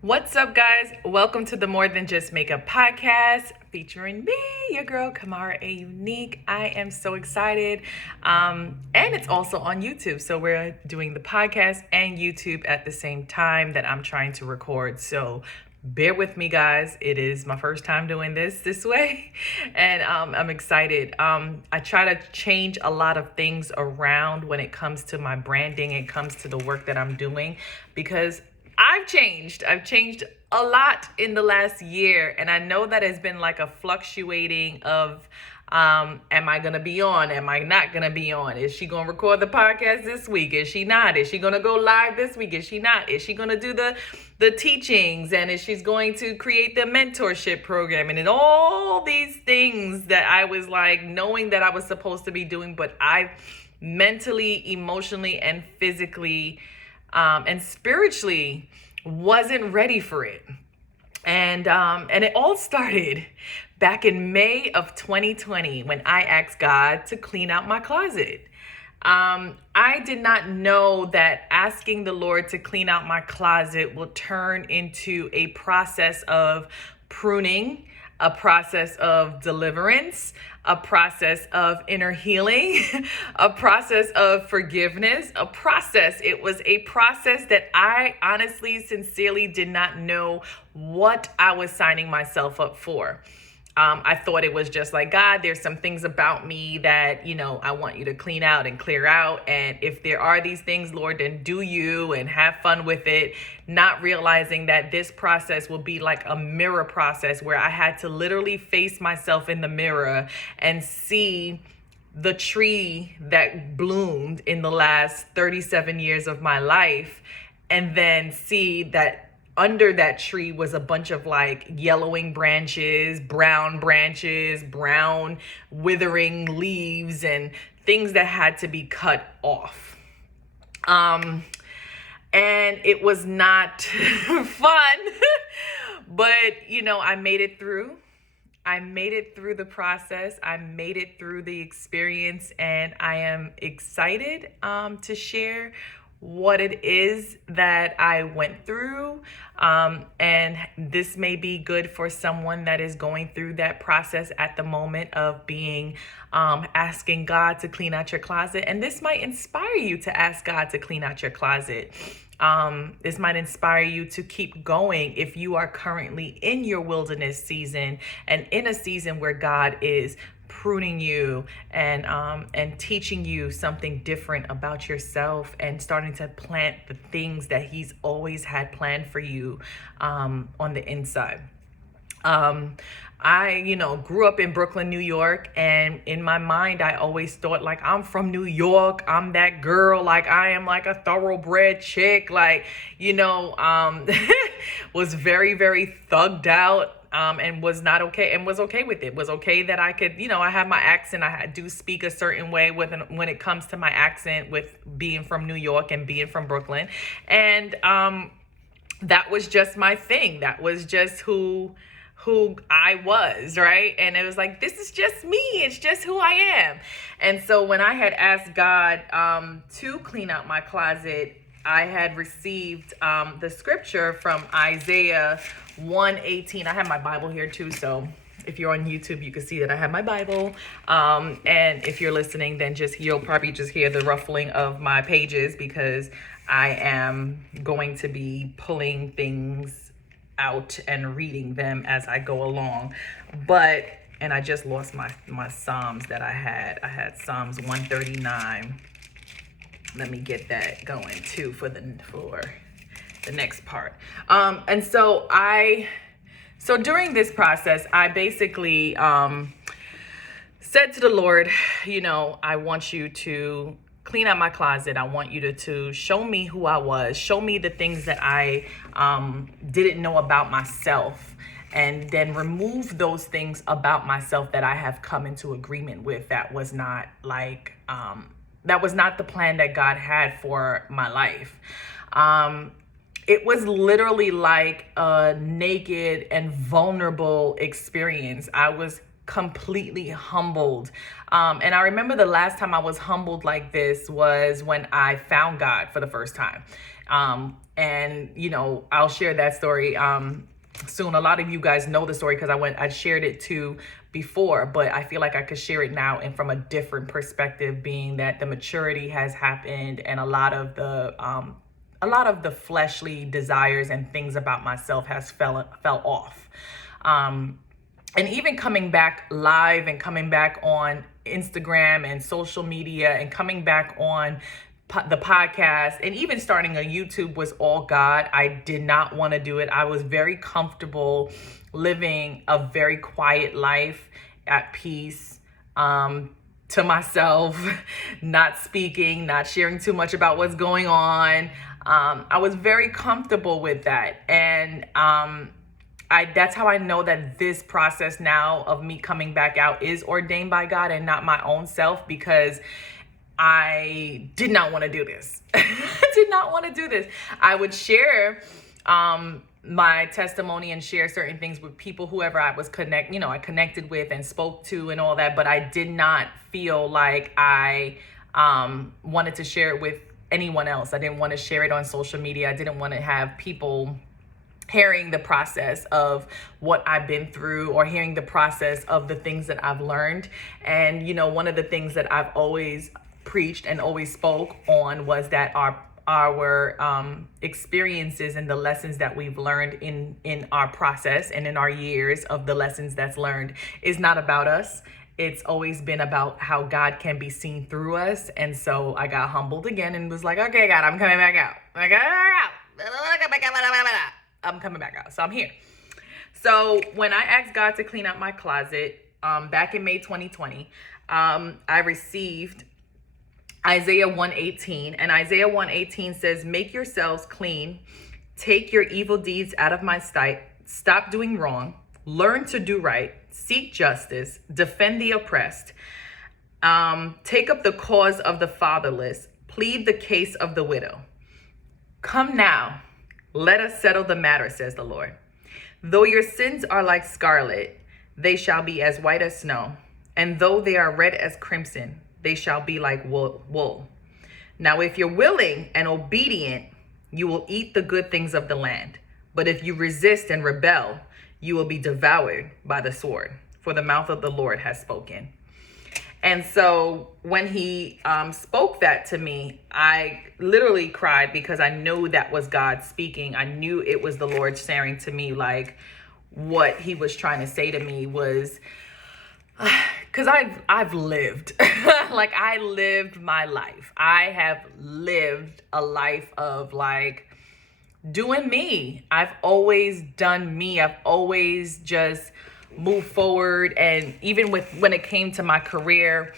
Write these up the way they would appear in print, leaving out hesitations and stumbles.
What's up, guys? Welcome to the More Than Just Makeup podcast featuring me, your girl, Kamara A. Unique. I am so excited. And it's also on YouTube. So we're doing the podcast and YouTube at the same time that I'm trying to record. So bear with me, guys. It is my first time doing this way. And I'm excited. I try to change a lot of things around when it comes to my branding. It comes to the work that I'm doing because I've changed. I've changed a lot in the last year. And I know that has been like a fluctuating of, am I going to be on? Am I not going to be on? Is she going to record the podcast this week? Is she not? Is she going to go live this week? Is she not? Is she going to do the teachings? And is she's going to create the mentorship program? And all these things that I was like knowing that I was supposed to be doing, but I mentally, emotionally, and physically and spiritually wasn't ready for it. And it all started back in May of 2020 when I asked God to clean out my closet. I did not know that asking the Lord to clean out my closet will turn into a process of pruning, a process of deliverance, a process of inner healing, a process of forgiveness, It was a process that I honestly, sincerely did not know what I was signing myself up for. I thought it was just like, God, there's some things about me that, I want you to clean out and clear out. And if there are these things, Lord, then do you and have fun with it. Not realizing that this process will be like a mirror process where I had to literally face myself in the mirror and see the tree that bloomed in the last 37 years of my life. And then see that under that tree was a bunch of like yellowing branches, brown withering leaves, and things that had to be cut off. And it was not fun, but I made it through. I made it through the process. I made it through the experience, and I am excited to share what it is that I went through. And this may be good for someone that is going through that process at the moment of being asking God to clean out your closet. And this might inspire you to ask God to clean out your closet. This might inspire you to keep going if you are currently in your wilderness season and in a season where God is pruning you and teaching you something different about yourself and starting to plant the things that he's always had planned for you on the inside. I grew up in Brooklyn, New York, and in my mind, I always thought like, I'm from New York. I'm that girl. Like, I am like a thoroughbred chick, like, was very, very thugged out. And was not okay and was okay with it. Was okay that I could, I have my accent. I do speak a certain way when it comes to my accent with being from New York and being from Brooklyn. And that was just my thing. That was just who I was, right? And it was like, this is just me. It's just who I am. And so when I had asked God to clean out my closet, I had received the scripture from Isaiah 1:18. I have my Bible here too, so if you're on YouTube, you can see that I have my Bible. And if you're listening, then you'll probably just hear the ruffling of my pages because I am going to be pulling things out and reading them as I go along. And I just lost my Psalms that I had. I had Psalms 139. Let me get that going too for the next part. And so during this process, I basically said to the Lord, I want you to clean out my closet. I want you to show me who I was, show me the things that I didn't know about myself, and then remove those things about myself that I have come into agreement with that was not the plan that God had for my life. It was literally like a naked and vulnerable experience. I was completely humbled. And I remember the last time I was humbled like this was when I found God for the first time. And I'll share that story soon. A lot of you guys know the story because I shared it too before, but I feel like I could share it now and from a different perspective, being that the maturity has happened and a lot of the fleshly desires and things about myself has fell off. And even coming back live and coming back on Instagram and social media and coming back on the podcast and even starting a YouTube was all God. I did not want to do it. I was very comfortable living a very quiet life at peace, to myself, not speaking, not sharing too much about what's going on. I was very comfortable with that. And that's how I know that this process now of me coming back out is ordained by God and not my own self, because I did not want to do this. I did not want to do this. I would share my testimony and share certain things with people, whoever I was I connected with and spoke to and all that, but I did not feel like I wanted to share it with anyone else. I didn't want to share it on social media. I didn't want to have people hearing the process of what I've been through or hearing the process of the things that I've learned. And, one of the things that I've always preached and always spoke on was that our experiences and the lessons that we've learned in our process and in our years of the lessons that's learned is not about us. It's always been about how God can be seen through us. And so I got humbled again and was like, okay, God, I'm coming back out. I'm coming back out. So I'm here. So when I asked God to clean out my closet back in May 2020, I received Isaiah 1:18. And Isaiah 1:18 says, make yourselves clean. Take your evil deeds out of my sight. Stop doing wrong. Learn to do right. Seek justice. Defend the oppressed. Take up the cause of the fatherless. Plead the case of the widow. Come now. Let us settle the matter, says the Lord. Though your sins are like scarlet, they shall be as white as snow. And though they are red as crimson, they shall be like wool. Now, if you're willing and obedient, you will eat the good things of the land. But if you resist and rebel, you will be devoured by the sword. For the mouth of the Lord has spoken. And so when he spoke that to me, I literally cried because I knew that was God speaking. I knew it was the Lord sharing to me, like, what he was trying to say to me was, because I've lived, like, I lived my life. I have lived a life of, like, doing me. I've always done me. I've always just move forward. And even when it came to my career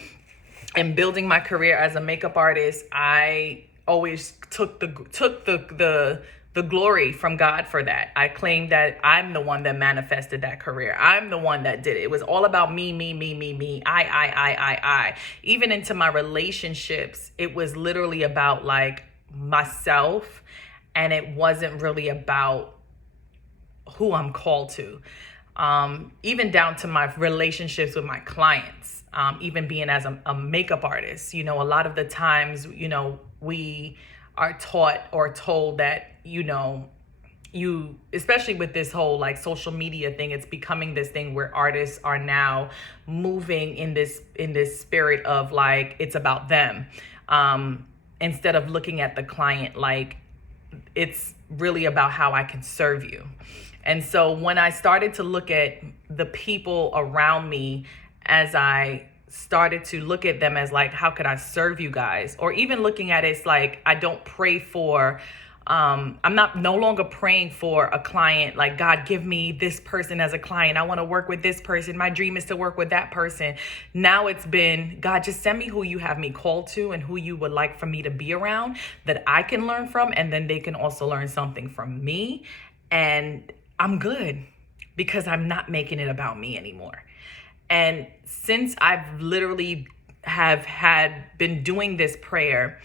and building my career as a makeup artist, I always took the glory from God for that. I claimed that I'm the one that manifested that career. I'm the one that did it. It was all about me. I. Even into my relationships, it was literally about, like, myself, and it wasn't really about who I'm called to. Even down to my relationships with my clients, even being as a makeup artist, a lot of the times, we are taught or told that, you, especially with this whole, like, social media thing, it's becoming this thing where artists are now moving in this spirit of, like, it's about them. Instead of looking at the client, like, it's really about how I can serve you. And so when I started to look at the people around me, as I started to look at them as, like, how could I serve you guys? Or even looking at it's like, I don't pray for, I'm no longer praying for a client, like, God, give me this person as a client. I want to work with this person. My dream is to work with that person. Now it's been, God, just send me who you have me called to and who you would like for me to be around that I can learn from. And then they can also learn something from me. And I'm good because I'm not making it about me anymore. And since I've literally been doing this prayer,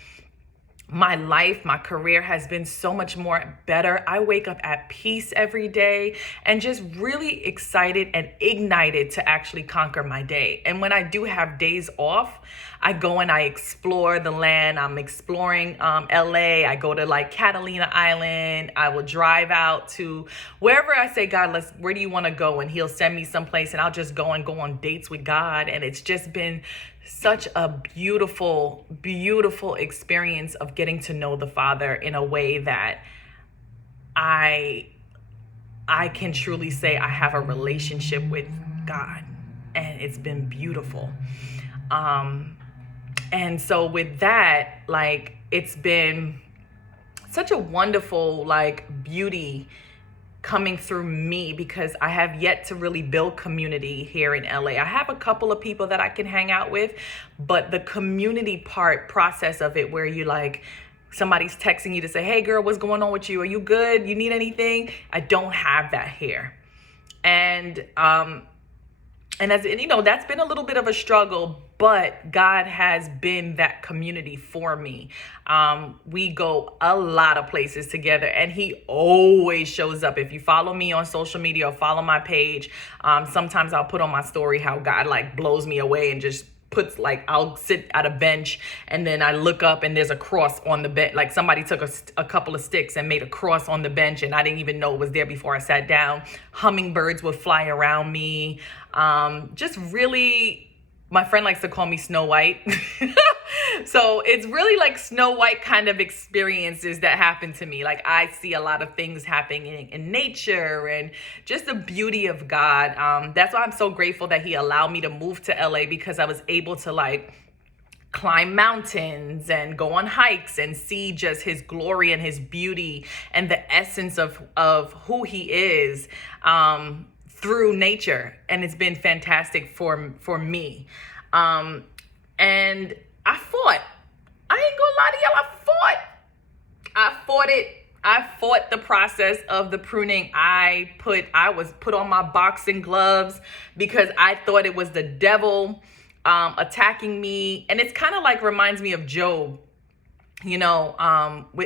my life, my career has been so much more better. I wake up at peace every day and just really excited and ignited to actually conquer my day. And when I do have days off, I go and I explore the land. I'm exploring LA. I go to like Catalina Island. I will drive out to wherever I say, God, where do you want to go? And he'll send me someplace and I'll just go on dates with God. And it's just been such a beautiful, beautiful experience of getting to know the Father in a way that I can truly say I have a relationship with God, and it's been beautiful. And so with that, like, it's been such a wonderful, like, beauty coming through me, because I have yet to really build community here in LA. I have a couple of people that I can hang out with, but the community process of it, where you like, somebody's texting you to say, hey girl, what's going on with you? Are you good? You need anything? I don't have that here. And as you know, that's been a little bit of a struggle, but God has been that community for me. We go a lot of places together, and he always shows up. If you follow me on social media or follow my page, sometimes I'll put on my story how God like blows me away and just puts, like, I'll sit at a bench and then I look up and there's a cross on the bench. Like somebody took a couple of sticks and made a cross on the bench, and I didn't even know it was there before I sat down. Hummingbirds would fly around me. Just really, my friend likes to call me Snow White. So it's really like Snow White kind of experiences that happen to me. Like, I see a lot of things happening in nature and just the beauty of God. That's why I'm so grateful that he allowed me to move to LA, because I was able to like climb mountains and go on hikes and see just his glory and his beauty and the essence of who he is through nature. And it's been fantastic for me. And I fought. I ain't gonna lie to y'all. I fought it. I fought the process of the pruning. I was put on my boxing gloves because I thought it was the devil attacking me. And it's kind of like reminds me of Job. You know,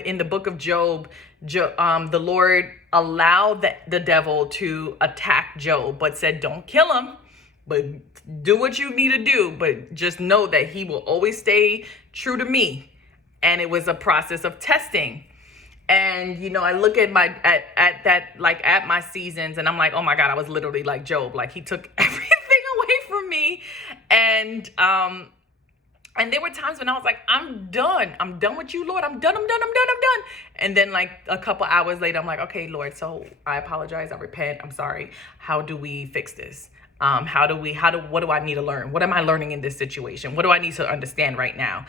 in the book of Job, the Lord allowed the devil to attack Job, but said, don't kill him, but do what you need to do. But just know that he will always stay true to me. And it was a process of testing. And, you know, I look at at my seasons, and I'm like, oh my God, I was literally like Job. Like, he took everything away from me. And there were times when I was like, I'm done. I'm done with you, Lord. I'm done. And then like a couple hours later, I'm like, okay, Lord, so I apologize. I repent. I'm sorry. How do we fix this? What do I need to learn? What am I learning in this situation? What do I need to understand right now?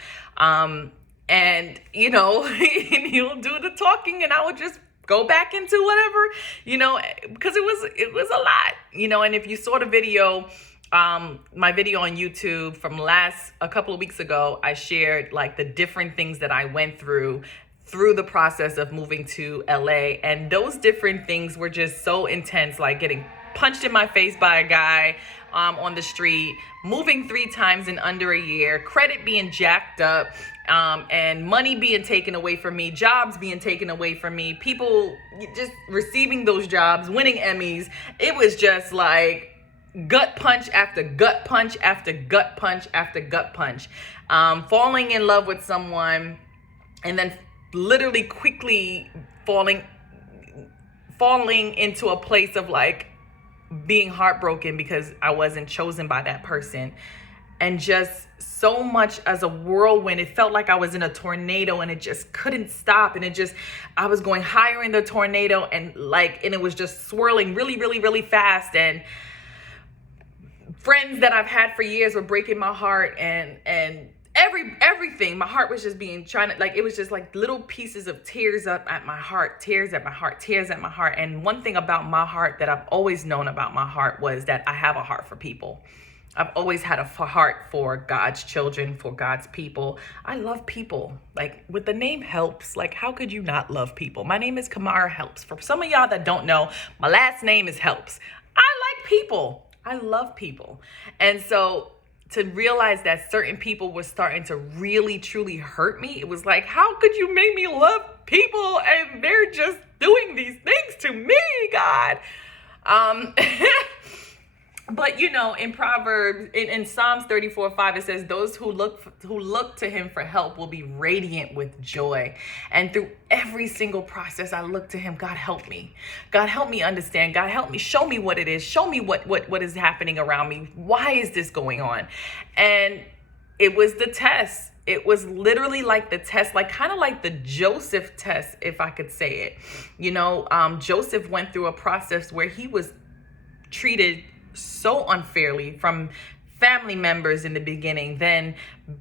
And, you know, and he'll do the talking, and I would just go back into whatever, you know, because it was a lot, you know. And if you saw the video, my video on YouTube from a couple of weeks ago, I shared like the different things that I went through the process of moving to LA. And those different things were just so intense, like getting punched in my face by a guy on the street, moving 3 times in under a year, credit being jacked up, and money being taken away from me, jobs being taken away from me, people just receiving those jobs, winning Emmys. It was just like gut punch after gut punch after gut punch after gut punch. Falling in love with someone, and then literally quickly falling into a place of like being heartbroken because I wasn't chosen by that person. And just so much as a whirlwind. It felt like I was in a tornado, and it just couldn't stop. And I was going higher in the tornado, and it was just swirling really, really, really fast. And friends that I've had for years were breaking my heart, and everything. My heart was just it was just like little pieces of tears at my heart. And one thing about my heart that I've always known about my heart was that I have a heart for people. I've always had a heart for God's children, for God's people. I love people. Like, with the name Helps, like, how could you not love people? My name is Kamara Helps. For some of y'all that don't know, my last name is Helps. I like people. I love people. And so to realize that certain people were starting to really truly hurt me. It was like, how could you make me love people and they're just doing these things to me, God? But in Proverbs, in Psalms 34:5, it says, those who look to him for help will be radiant with joy. And through every single process, I look to him. God, help me. God, help me understand. God, help me. Show me what it is. Show me what is happening around me. Why is this going on? And it was the test. It was literally like the test, like kind of like the Joseph test, if I could say it. Joseph went through a process where he was treated so unfairly from family members in the beginning, then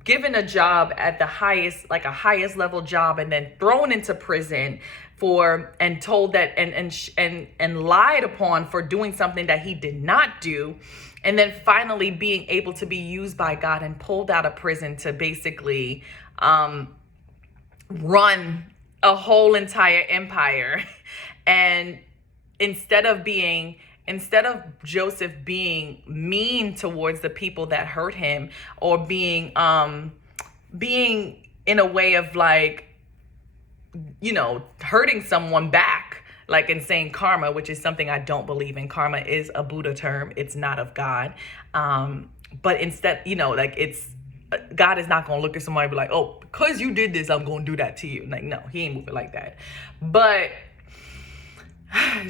given a job at the highest level job, and then thrown into prison and told that and lied upon for doing something that he did not do. And then finally being able to be used by God and pulled out of prison to basically run a whole entire empire. And instead of Joseph being mean towards the people that hurt him, or being in a way of like, hurting someone back, like insane karma, which is something I don't believe in. Karma is a Buddha term. It's not of God. But instead, it's God is not going to look at somebody and be like, oh, because you did this, I'm going to do that to you. Like, no, he ain't moving like that. But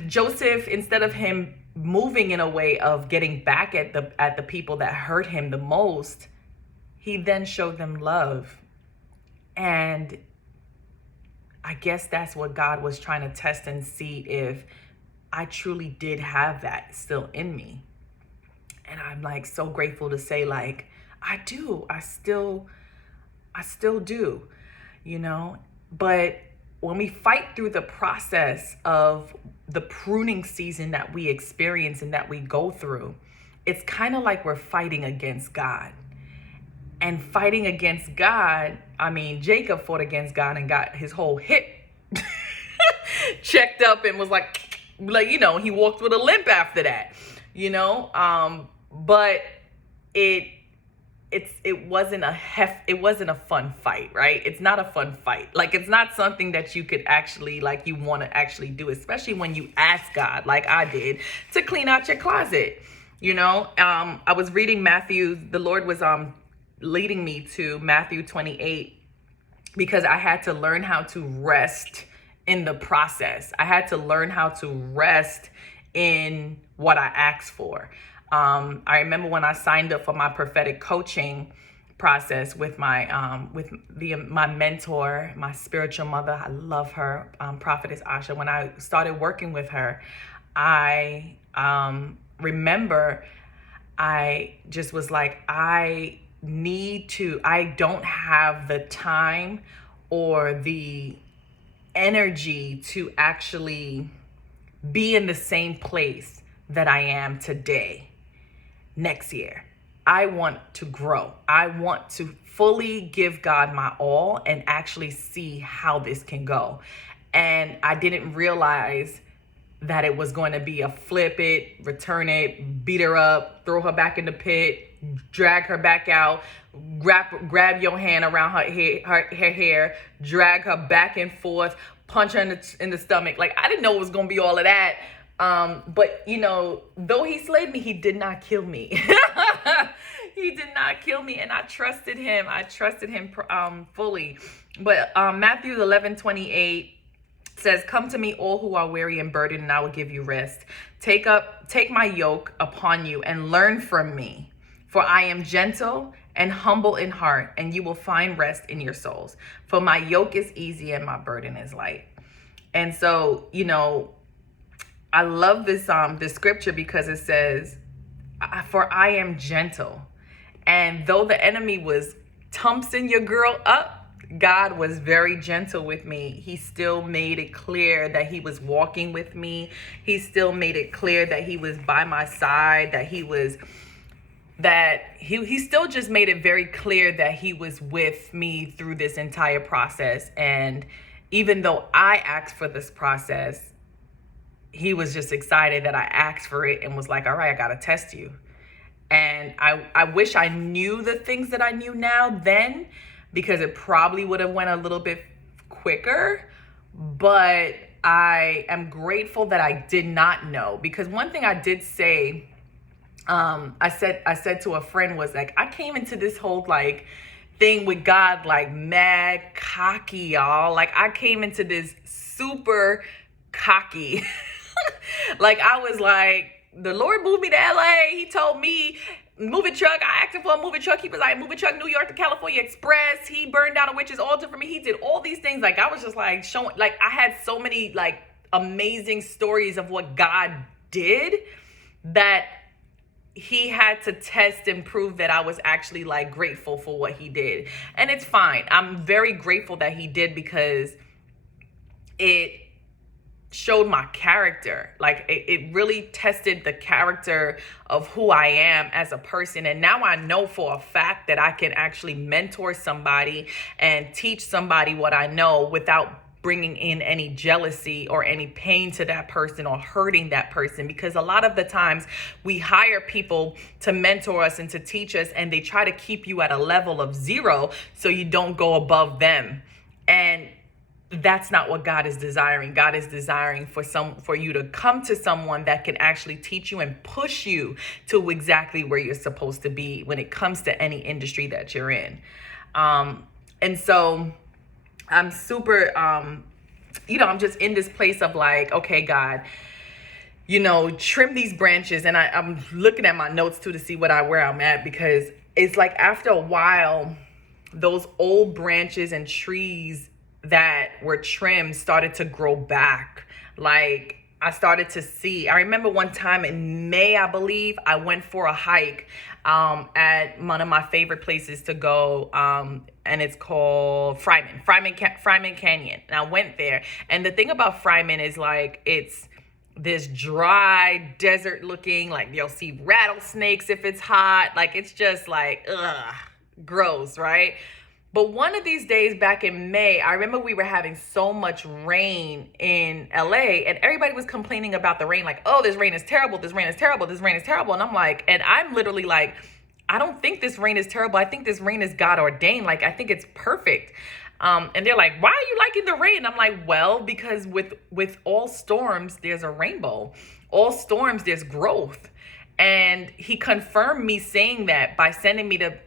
Joseph, instead of him moving in a way of getting back at the people that hurt him the most, he then showed them love. And I guess that's what God was trying to test and see if I truly did have that still in me. And I'm like so grateful to say, like, I do. I still do, But when we fight through the process of the pruning season that we experience and that we go through, it's kind of like we're fighting against God. And fighting against God, I mean, Jacob fought against God and got his whole hip checked up and was like, he walked with a limp after that, but it wasn't a fun fight, right? It's not a fun fight. Like, it's not something that you could actually, like, you want to actually do, especially when you ask God, like I did, to clean out your closet. I was reading Matthew. The Lord was leading me to Matthew 28, because I had to learn how to rest in the process. I had to learn how to rest in what I asked for. I remember when I signed up for my prophetic coaching process with my my mentor, my spiritual mother. I love her, Prophetess Asha. When I started working with her, I remember I just was like, I don't have the time or the energy to actually be in the same place that I am today next year. I want to grow. I want to fully give God my all and actually see how this can go. And I didn't realize that it was going to be a flip it, return it, beat her up, throw her back in the pit, drag her back out, grab your hand around her hair, drag her back and forth, punch her in the stomach. Like, I didn't know it was going to be all of that. But though he slayed me, he did not kill me. He did not kill me. And I trusted him. Fully. But Matthew 11:28 says, come to me, all who are weary and burdened, and I will give you rest. Take my yoke upon you and learn from me, for I am gentle and humble in heart, and you will find rest in your souls. For my yoke is easy and my burden is light. And so, I love this scripture because it says, for I am gentle. And though the enemy was thumping your girl up, God was very gentle with me. He still made it clear that he was walking with me. He still made it clear that he was by my side, that he still just made it very clear that he was with me through this entire process. And even though I asked for this process, he was just excited that I asked for it and was like, all right, I got to test you. And I wish I knew the things that I knew now then, because it probably would have went a little bit quicker. But I am grateful that I did not know, because one thing I did say, I said to a friend was like, I came into this whole like thing with God like mad cocky, y'all. Like I came into this super cocky. Like I was like, the Lord moved me to LA. He told me moving truck. I asked him for a moving truck. He was like, moving truck, New York to California Express. He burned down a witch's altar for me. He did all these things. Like I was just like showing, like I had so many like amazing stories of what God did that he had to test and prove that I was actually like grateful for what he did. And it's fine. I'm very grateful that he did, because it showed my character. Like it really tested the character of who I am as a person. And now I know for a fact that I can actually mentor somebody and teach somebody what I know without bringing in any jealousy or any pain to that person or hurting that person. Because a lot of the times we hire people to mentor us and to teach us, and they try to keep you at a level of 0 so you don't go above them. And that's not what God is desiring. God is desiring for you to come to someone that can actually teach you and push you to exactly where you're supposed to be when it comes to any industry that you're in. And so I'm super, I'm just in this place of like, okay, God, trim these branches. And I'm looking at my notes too to see where I'm at, because it's like after a while, those old branches and trees that were trimmed started to grow back. Like I started to see, I remember one time in May, I believe, I went for a hike at one of my favorite places to go, and it's called Fryman Canyon. And I went there, and the thing about Fryman is like it's this dry desert looking, like you'll see rattlesnakes if it's hot, like it's just like gross, right? But one of these days back in May, I remember we were having so much rain in LA, and everybody was complaining about the rain. Like, oh, this rain is terrible. This rain is terrible. This rain is terrible. And I'm like, and I'm literally like, I don't think this rain is terrible. I think this rain is God ordained. Like, I think it's perfect. And they're like, why are you liking the rain? I'm like, well, because with all storms, there's a rainbow. All storms, there's growth. And he confirmed me saying that by sending me to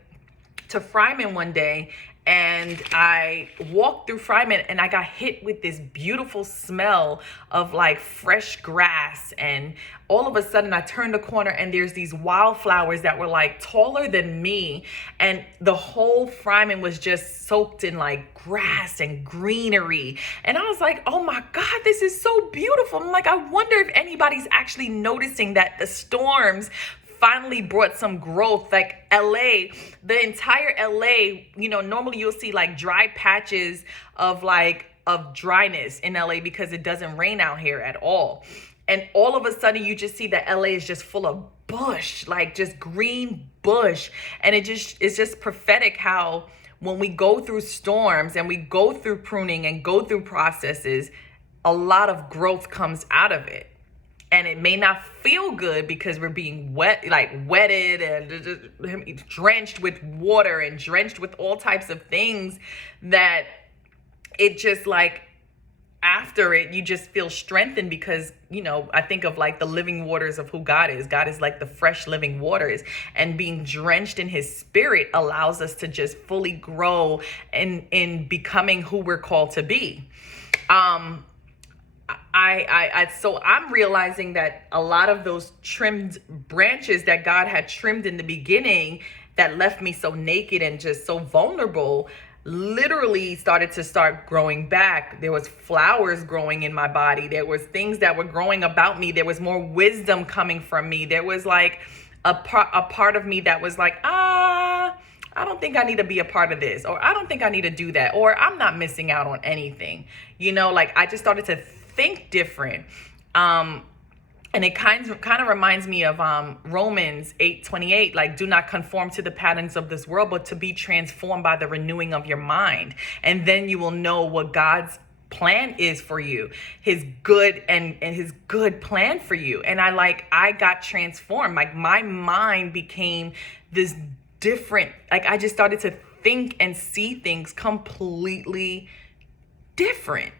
Fryman one day. And I walked through Fryman, and I got hit with this beautiful smell of like fresh grass. And all of a sudden I turned the corner, and there's these wildflowers that were like taller than me. And the whole Fryman was just soaked in like grass and greenery. And I was like, oh my God, this is so beautiful. I'm like, I wonder if anybody's actually noticing that the storms finally brought some growth. Like LA, the entire LA, normally you'll see like dry patches of dryness in LA because it doesn't rain out here at all. And all of a sudden you just see that LA is just full of bush, like just green bush. And it's just prophetic how when we go through storms and we go through pruning and go through processes, a lot of growth comes out of it. And it may not feel good because we're being wetted and drenched with water and drenched with all types of things, that it just like after it, you just feel strengthened because, I think of like the living waters of who God is. God is like the fresh living waters, and being drenched in his spirit allows us to just fully grow in becoming who we're called to be. So I'm realizing that a lot of those trimmed branches that God had trimmed in the beginning that left me so naked and just so vulnerable literally started growing back. There was flowers growing in my body. There was things that were growing about me. There was more wisdom coming from me. There was like a part of me that was like, I don't think I need to be a part of this, or I don't think I need to do that, or I'm not missing out on anything. Like I just started to think different. And it kind of reminds me of Romans 8:28, like, do not conform to the patterns of this world, but to be transformed by the renewing of your mind. And then you will know what God's plan is for you, his good and his good plan for you. And I got transformed. Like my mind became this different, like I just started to think and see things completely different.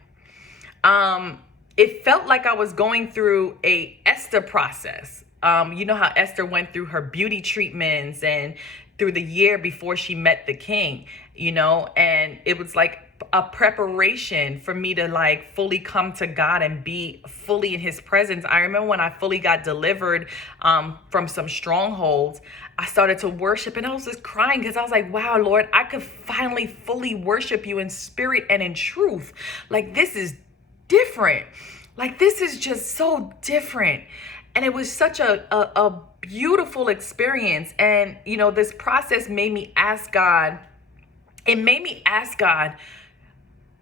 It felt like I was going through a Esther process. You know how Esther went through her beauty treatments and through the year before she met the king, and it was like a preparation for me to like fully come to God and be fully in his presence. I remember when I fully got delivered from some strongholds, I started to worship and I was just crying because I was like, wow, Lord, I could finally fully worship you in spirit and in truth. Like, this is different. Like, this is just so different. And it was such a beautiful experience. And, this process made me ask God,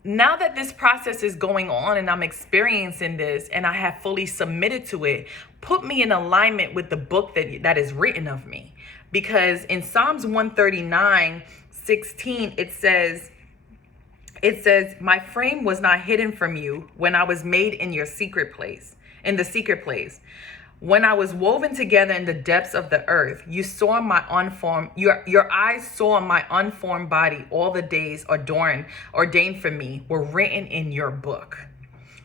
now that this process is going on and I'm experiencing this and I have fully submitted to it, put me in alignment with the book that is written of me. Because in Psalms 139:16, it says, my frame was not hidden from you when I was made in the secret place. When I was woven together in the depths of the earth, you saw my unformed, your eyes saw my unformed body. All the days ordained for me were written in your book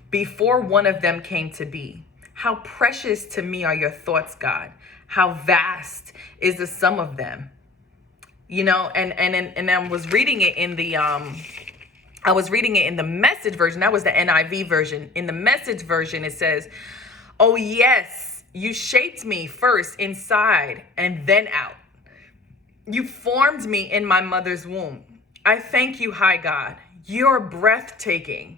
before one of them came to be. How precious to me are your thoughts, God. How vast is the sum of them. And I was reading it in the Message version. That was the NIV version. In the Message version, it says, oh yes, you shaped me first inside and then out. You formed me in my mother's womb. I thank you, high God. You're breathtaking.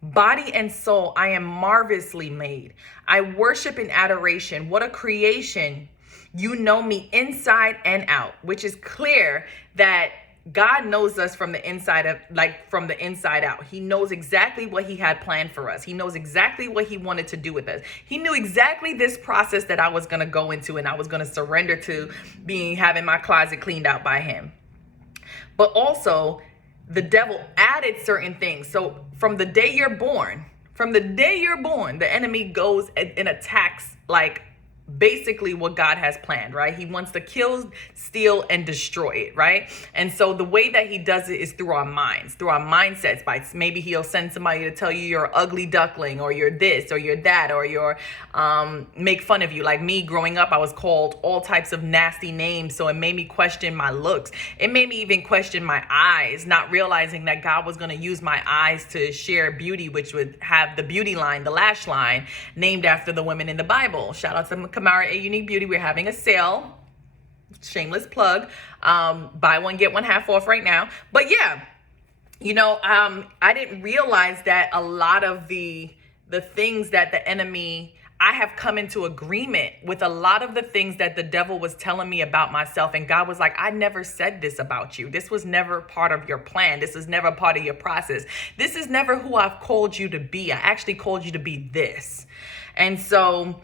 Body and soul, I am marvelously made. I worship in adoration. What a creation. You know me inside and out, which is clear that God knows us from the inside out. He knows exactly what he had planned for us. He knows exactly what he wanted to do with us. He knew exactly this process that I was going to go into and I was going to surrender to having my closet cleaned out by him. But also the devil added certain things. So from the day you're born, the enemy goes and attacks like basically what God has planned, right? He wants to kill, steal, and destroy it, right? And so the way that he does it is through our minds, through our mindsets. By maybe he'll send somebody to tell you you're an ugly duckling, or you're this, or you're that, or you're make fun of you. Like me growing up, I was called all types of nasty names, so it made me question my looks. It made me even question my eyes, not realizing that God was going to use my eyes to share beauty, which would have the beauty line, the lash line, named after the women in the Bible. Shout out to Kamara A Unique Beauty. We're having a sale. Shameless plug. Buy one, get one half off right now. But yeah, I didn't realize that a lot of the things that the enemy, I have come into agreement with a lot of the things that the devil was telling me about myself. And God was like, I never said this about you. This was never part of your plan. This is never part of your process. This is never who I've called you to be. I actually called you to be this. And so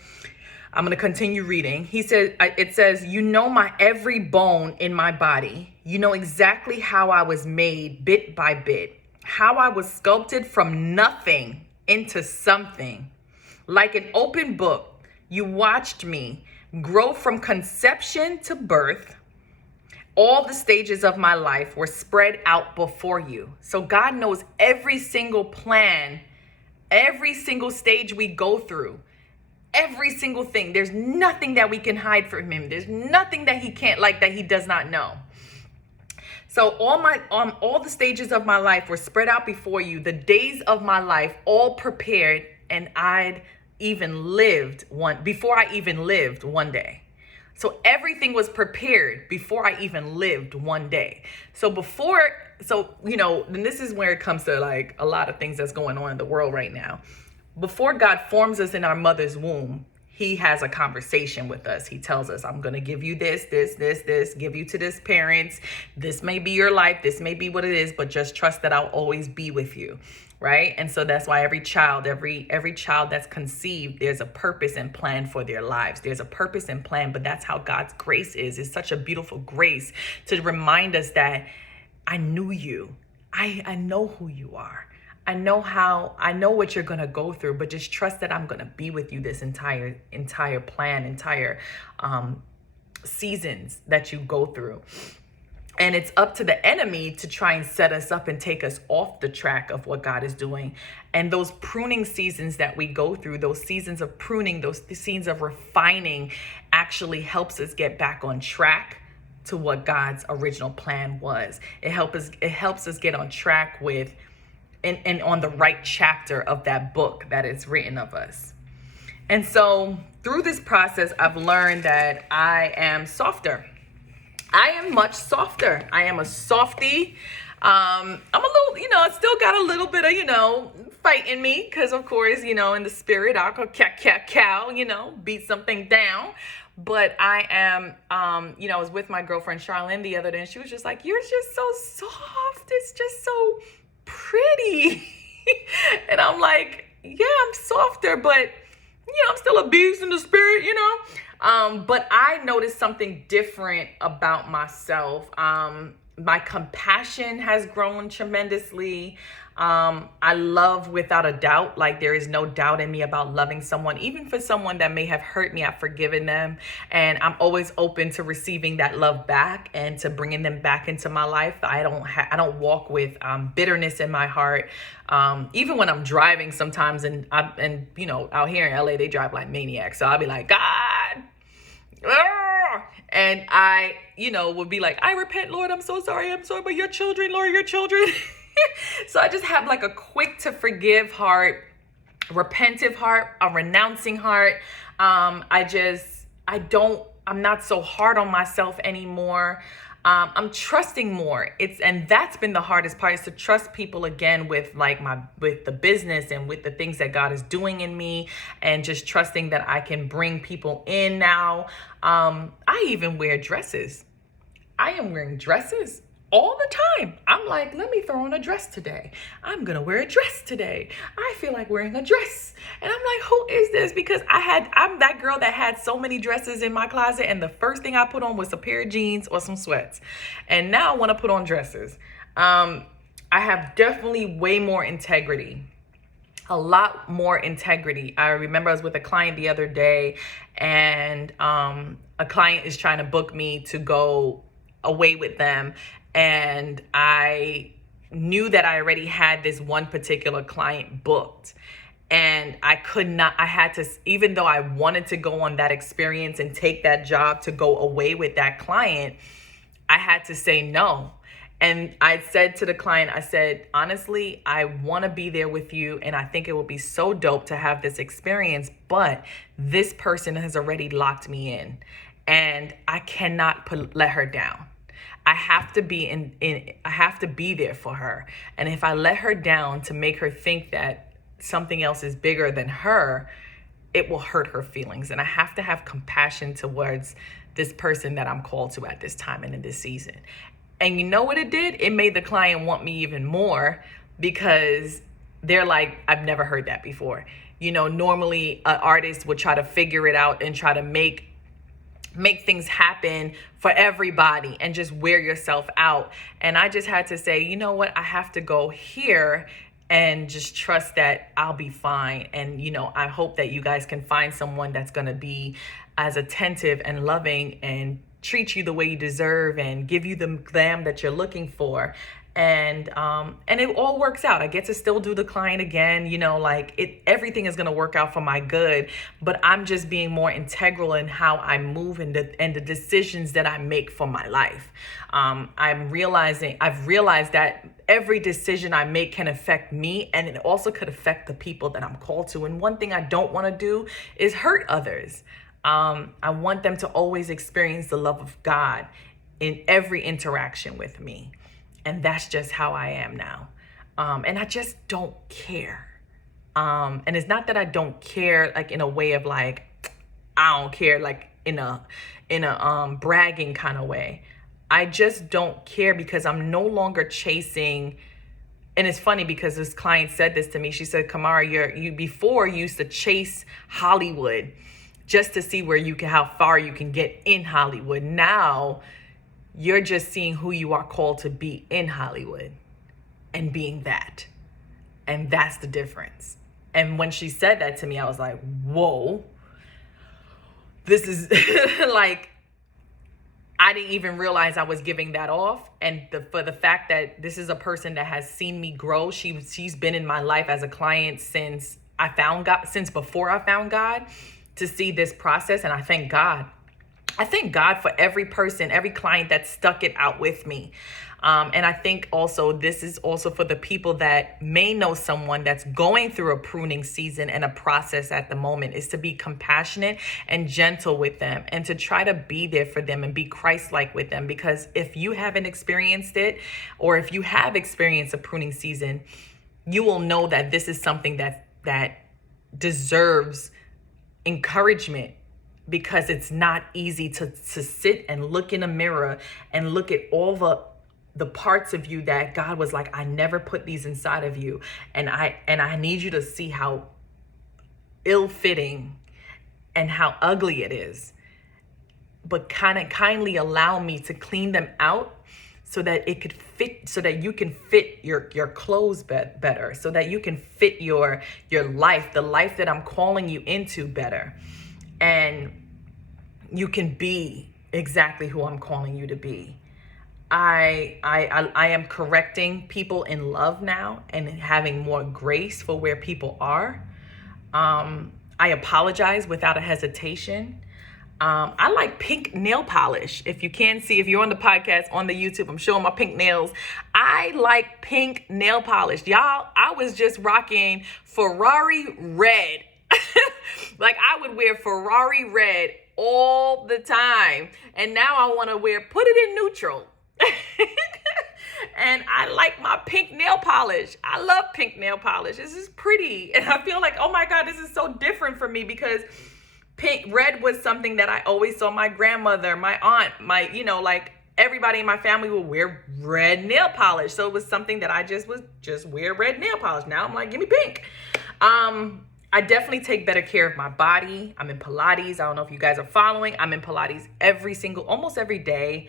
I'm going to continue reading. It says, you know my every bone in my body. You know exactly how I was made bit by bit, how I was sculpted from nothing into something. Like an open book, you watched me grow from conception to birth. All the stages of my life were spread out before you. So God knows every single plan, every single stage we go through. Every single thing. There's nothing that we can hide from him. There's nothing that he can't, that he does not know. So all the stages of my life were spread out before you. The days of my life all prepared, and I'd even lived before I even lived one day. So everything was prepared before I even lived one day. And this is where it comes to like a lot of things that's going on in the world right now. Before God forms us in our mother's womb, he has a conversation with us. He tells us, I'm going to give you this, give you to this parents. This may be your life. This may be what it is, but just trust that I'll always be with you. Right. And so that's why every child that's conceived, there's a purpose and plan for their lives. There's a purpose and plan, but that's how God's grace is. It's such a beautiful grace to remind us that I knew you. I know who you are. I know what you're going to go through, but just trust that I'm going to be with you this entire plan, entire seasons that you go through. And it's up to the enemy to try and set us up and take us off the track of what God is doing. And those pruning seasons that we go through, those seasons of pruning, those seasons of refining actually helps us get back on track to what God's original plan was. It helps us get on track with and on the right chapter of that book that is written of us. And so through this process, I've learned that I am softer. I am much softer. I am a softie. I'm a little, I still got a little bit of, fight in me. Because, of course, in the spirit, I'll go cow, beat something down. But I am, I was with my girlfriend, Charlene, the other day. And she was just like, you're just so soft. It's just so pretty. And I'm like, yeah, I'm softer. But, I'm still a beast in the spirit, But I noticed something different about myself. My compassion has grown tremendously. I love without a doubt. Like, there is no doubt in me about loving someone. Even for someone that may have hurt me, I've forgiven them. And I'm always open to receiving that love back and to bringing them back into my life. I don't walk with bitterness in my heart. Even when I'm driving sometimes and out here in LA, they drive like maniacs. So I'll be like, God. And I, would be like, I repent, Lord, I'm so sorry, but your children, Lord, your children. So I just have like a quick to forgive heart, repentive heart, a renouncing heart. I'm not so hard on myself anymore. I'm trusting more. And that's been the hardest part, is to trust people again with the business and with the things that God is doing in me, and just trusting that I can bring people in now. I even wear dresses. I am wearing dresses all the time. I'm like, let me throw on a dress today. I'm going to wear a dress today. I feel like wearing a dress. And I'm like, who is this? Because I'm that girl that had so many dresses in my closet. And the first thing I put on was a pair of jeans or some sweats. And now I want to put on dresses. I have definitely way more integrity. A lot more integrity. I remember I was with a client the other day, and a client is trying to book me to go away with them. And I knew that I already had this one particular client booked. And I had to, even though I wanted to go on that experience and take that job to go away with that client, I had to say no. And I said to the client, I said, honestly, I want to be there with you. And I think it would be so dope to have this experience. But this person has already locked me in. And I cannot let her down. I have to be I have to be there for her. And if I let her down to make her think that something else is bigger than her, it will hurt her feelings. And I have to have compassion towards this person that I'm called to at this time and in this season. And you know what it did? It made the client want me even more, because they're like, I've never heard that before. Normally an artist would try to figure it out and try to make things happen for everybody and just wear yourself out. And I just had to say, you know what? I have to go here and just trust that I'll be fine. And, I hope that you guys can find someone that's going to be as attentive and loving and treat you the way you deserve and give you the glam that you're looking for. And it all works out. I get to still do the client again, everything is going to work out for my good, but I'm just being more integral in how I move and the decisions that I make for my life. I've realized that every decision I make can affect me, and it also could affect the people that I'm called to. And one thing I don't want to do is hurt others. I want them to always experience the love of God in every interaction with me. And that's just how I am now. And I just don't care. And it's not that I don't care, like in a way of like, I don't care, like in a bragging kind of way. I just don't care, because I'm no longer chasing. And it's funny, because this client said this to me. She said, Kamara, you before used to chase Hollywood just to see how far you can get in Hollywood. Now you're just seeing who you are called to be in Hollywood and being that. And that's the difference. And when she said that to me, I was like, whoa, this is like, I didn't even realize I was giving that off. And for the fact that this is a person that has seen me grow, she's been in my life as a client since I found God, since before I found God, to see this process. And I thank God. I thank God for every person, every client that stuck it out with me. And I think also this is also for the people that may know someone that's going through a pruning season and a process at the moment, is to be compassionate and gentle with them and to try to be there for them and be Christ-like with them. Because if you haven't experienced it, or if you have experienced a pruning season, you will know that this is something that deserves encouragement, because it's not easy to sit and look in a mirror and look at all the parts of you that God was like, I never put these inside of you. And I need you to see how ill-fitting and how ugly it is. But kindly allow me to clean them out so that it could fit, so that you can fit your clothes better, so that you can fit your life, the life that I'm calling you into better. And you can be exactly who I'm calling you to be. I am correcting people in love now and having more grace for where people are. I apologize without a hesitation. I like pink nail polish. If you can see, if you're on the podcast, on the YouTube, I'm showing my pink nails. I like pink nail polish. Y'all, I was just rocking Ferrari red. Like, I would wear Ferrari red all the time. And now I want to put it in neutral. And I like my pink nail polish. I love pink nail polish. This is pretty. And I feel like, oh my God, this is so different for me, because red was something that I always saw my grandmother, my aunt, like everybody in my family would wear red nail polish. So it was something that I just wear red nail polish. Now I'm like, give me pink. I definitely take better care of my body. I'm in Pilates. I don't know if you guys are following. I'm in Pilates almost every day.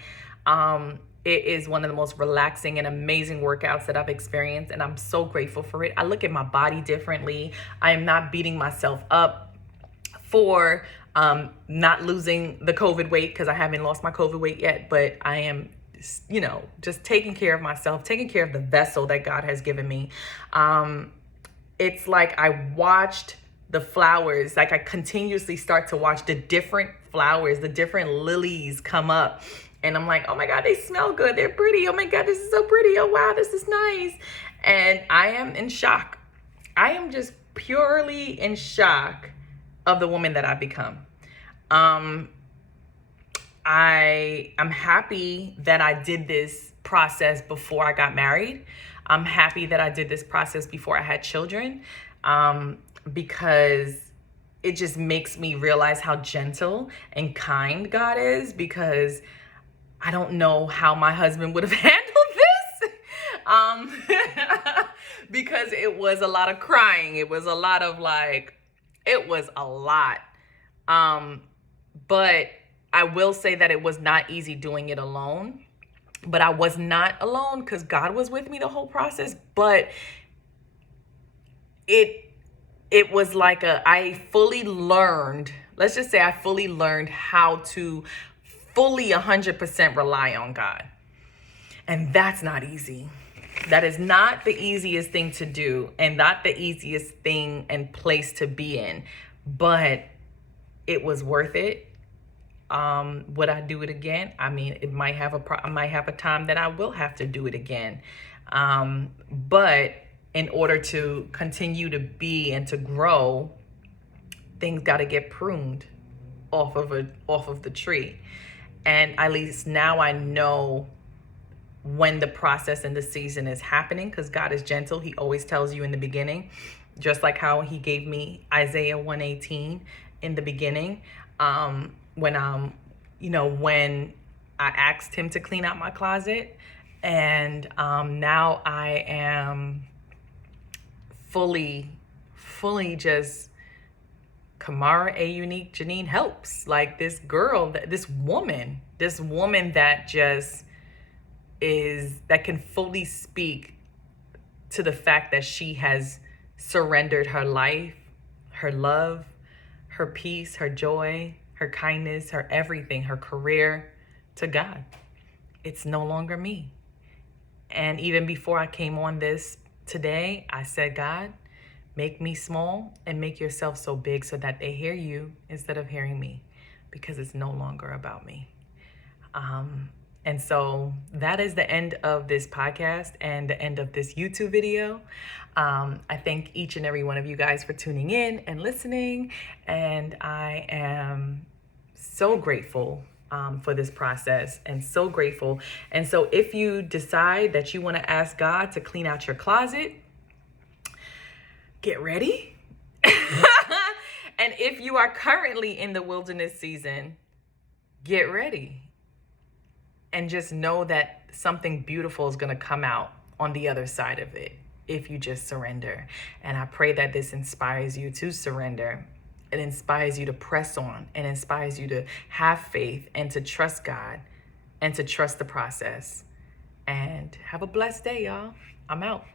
It is one of the most relaxing and amazing workouts that I've experienced, and I'm so grateful for it. I look at my body differently. I am not beating myself up for not losing the COVID weight, because I haven't lost my COVID weight yet, but I am, just taking care of myself, taking care of the vessel that God has given me. It's like I watched the flowers, like I continuously start to watch the different flowers, the different lilies come up. And I'm like, oh my God, they smell good. They're pretty. Oh my God, this is so pretty. Oh wow, this is nice. And I am in shock. I am just purely in shock of the woman that I've become. I'm happy that I did this process before I got married. I'm happy that I did this process before I had children, because it just makes me realize how gentle and kind God is, because I don't know how my husband would have handled this. Because it was a lot of crying. It was a lot of it was a lot. But I will say that it was not easy doing it alone. But I was not alone, because God was with me the whole process. But it was like I fully learned, let's just say I fully learned how to fully 100% rely on God. And that's not easy. That is not the easiest thing to do, and not the easiest thing and place to be in. But it was worth it. Would I do it again? I mean, I might have a time that I will have to do it again. But in order to continue to be and to grow, things got to get pruned off of the tree. And at least now I know when the process and the season is happening, because God is gentle. He always tells you in the beginning, just like how he gave me Isaiah 1:18 in the beginning. When I asked him to clean out my closet, and now I am fully just Kamara A. Unique Janine Helps. Like this girl, this woman that just that can fully speak to the fact that she has surrendered her life, her love, her peace, her joy, her kindness, her everything, her career to God. It's no longer me. And even before I came on this today, I said, God, make me small and make yourself so big so that they hear you instead of hearing me, because it's no longer about me. And so that is the end of this podcast and the end of this YouTube video. I thank each and every one of you guys for tuning in and listening. And I am so grateful for this process, and so grateful. And so if you decide that you want to ask God to clean out your closet, get ready. And if you are currently in the wilderness season, get ready. And just know that something beautiful is going to come out on the other side of it if you just surrender. And I pray that this inspires you to surrender. It inspires you to press on, and inspires you to have faith and to trust God and to trust the process. And have a blessed day, y'all. I'm out.